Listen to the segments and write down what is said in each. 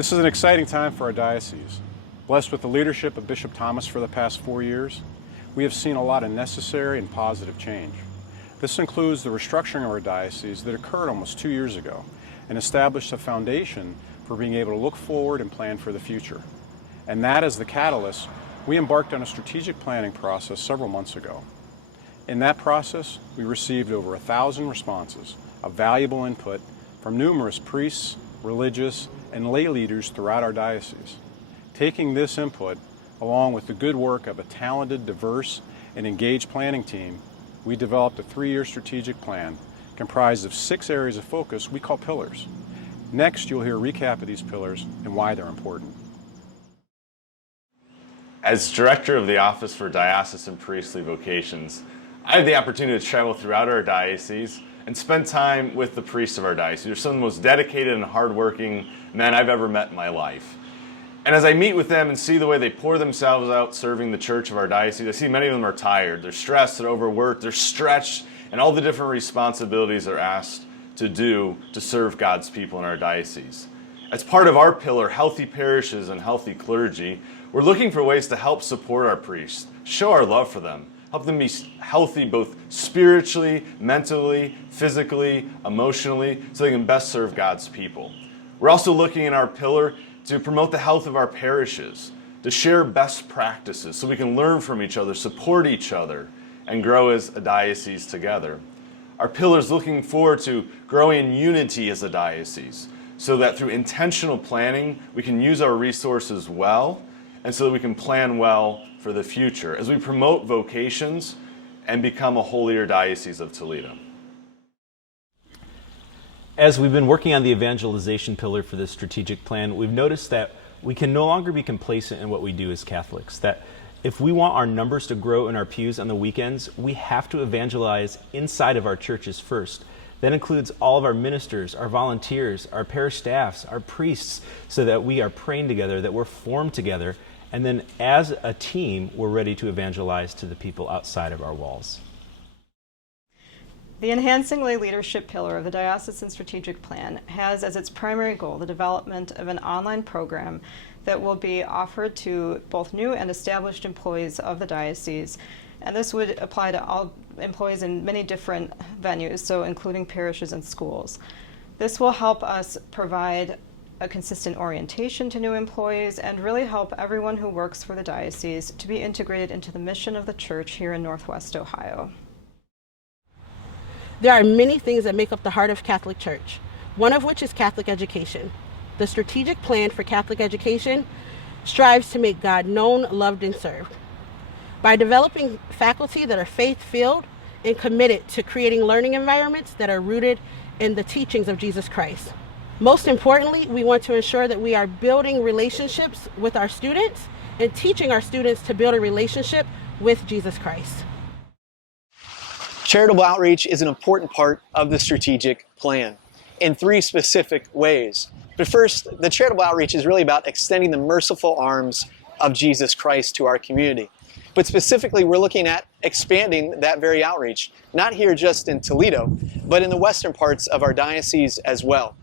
This is an exciting time for our diocese. Blessed with the leadership of Bishop Thomas for the past 4 years, we have seen a lot of necessary and positive change. This includes the restructuring of our diocese that occurred almost 2 years ago and established a foundation for being able to look forward and plan for the future. And that as the catalyst, we embarked on a strategic planning process several months ago. In that process, we received over 1,000 responses of valuable input from numerous priests, religious, and lay leaders throughout our diocese. Taking this input, along with the good work of a talented, diverse, and engaged planning team, we developed a 3-year strategic plan comprised of 6 areas of focus we call pillars. Next, you'll hear a recap of these pillars and why they're important. As director of the Office for Diocesan Priestly Vocations, I have the opportunity to travel throughout our diocese and spend time with the priests of our diocese. They're some of the most dedicated and hardworking men I've ever met in my life. And as I meet with them and see the way they pour themselves out serving the church of our diocese, I see many of them are tired, they're stressed, they're overworked, they're stretched, and all the different responsibilities they're asked to do to serve God's people in our diocese. As part of our pillar, Healthy Parishes and Healthy Clergy, we're looking for ways to help support our priests, show our love for them, help them be healthy both spiritually, mentally, physically, emotionally, so they can best serve God's people. We're also looking in our pillar to promote the health of our parishes, to share best practices so we can learn from each other, support each other, and grow as a diocese together. Our pillar is looking forward to growing in unity as a diocese so that through intentional planning we can use our resources well and so that we can plan well for the future as we promote vocations and become a holier diocese of Toledo. As we've been working on the evangelization pillar for this strategic plan, we've noticed that we can no longer be complacent in what we do as Catholics, that if we want our numbers to grow in our pews on the weekends, we have to evangelize inside of our churches first. That includes all of our ministers, our volunteers, our parish staffs, our priests, so that we are praying together, that we're formed together, and then as a team, we're ready to evangelize to the people outside of our walls. The Enhancing Lay Leadership pillar of the Diocesan Strategic Plan has as its primary goal the development of an online program that will be offered to both new and established employees of the diocese. And this would apply to all employees in many different venues, so including parishes and schools. This will help us provide a consistent orientation to new employees and really help everyone who works for the diocese to be integrated into the mission of the church here in Northwest Ohio. There are many things that make up the heart of Catholic Church, one of which is Catholic education. The strategic plan for Catholic education strives to make God known, loved, and served. By developing faculty that are faith-filled and committed to creating learning environments that are rooted in the teachings of Jesus Christ. Most importantly, we want to ensure that we are building relationships with our students and teaching our students to build a relationship with Jesus Christ. Charitable outreach is an important part of the strategic plan in 3 specific ways. But first, the charitable outreach is really about extending the merciful arms of Jesus Christ to our community. But specifically, we're looking at expanding that very outreach, not here just in Toledo, but in the western parts of our diocese as well.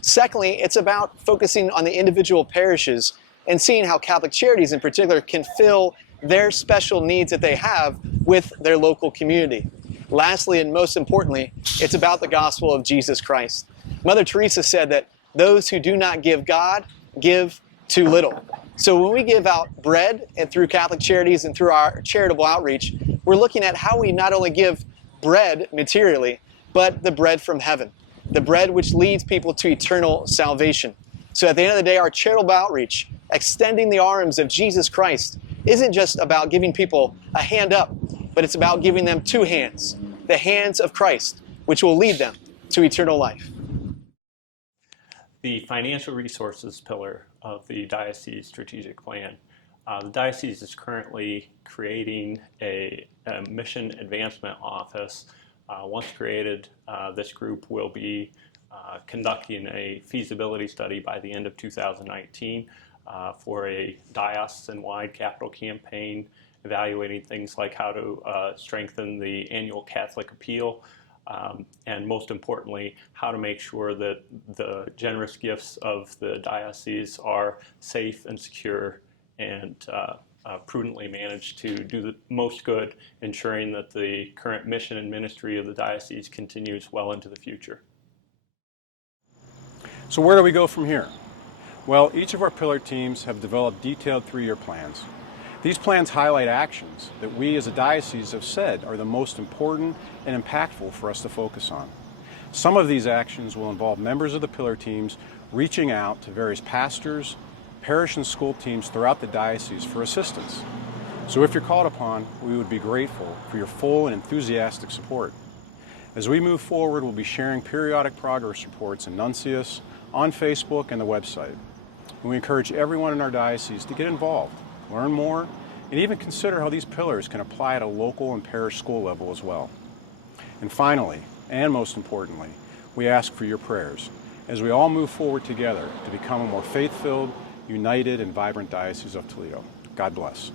Secondly, it's about focusing on the individual parishes and seeing how Catholic Charities in particular can fill their special needs that they have with their local community. Lastly, and most importantly, it's about the gospel of Jesus Christ. Mother Teresa said that those who do not give God give too little. So when we give out bread and through Catholic Charities and through our charitable outreach, we're looking at how we not only give bread materially, but the bread from heaven, the bread which leads people to eternal salvation. So at the end of the day, our charitable outreach, extending the arms of Jesus Christ, isn't just about giving people a hand up, but it's about giving them 2 hands, the hands of Christ, which will lead them to eternal life. The financial resources pillar of the Diocese Strategic Plan. The diocese is currently creating a mission advancement office. Once created, this group will be conducting a feasibility study by the end of 2019 for a diocesan-wide capital campaign, evaluating things like how to strengthen the annual Catholic appeal, and most importantly, how to make sure that the generous gifts of the diocese are safe and secure and prudently managed to do the most good, ensuring that the current mission and ministry of the diocese continues well into the future. So where do we go from here? Well, each of our pillar teams have developed detailed 3-year plans. These plans highlight actions that we as a diocese have said are the most important and impactful for us to focus on. Some of these actions will involve members of the pillar teams reaching out to various pastors, parish and school teams throughout the diocese for assistance. So if you're called upon, we would be grateful for your full and enthusiastic support. As we move forward, we'll be sharing periodic progress reports in Nuncius, on Facebook, and the website. And we encourage everyone in our diocese to get involved, learn more, and even consider how these pillars can apply at a local and parish school level as well. And finally, and most importantly, we ask for your prayers as we all move forward together to become a more faith-filled, united, and vibrant Diocese of Toledo. God bless.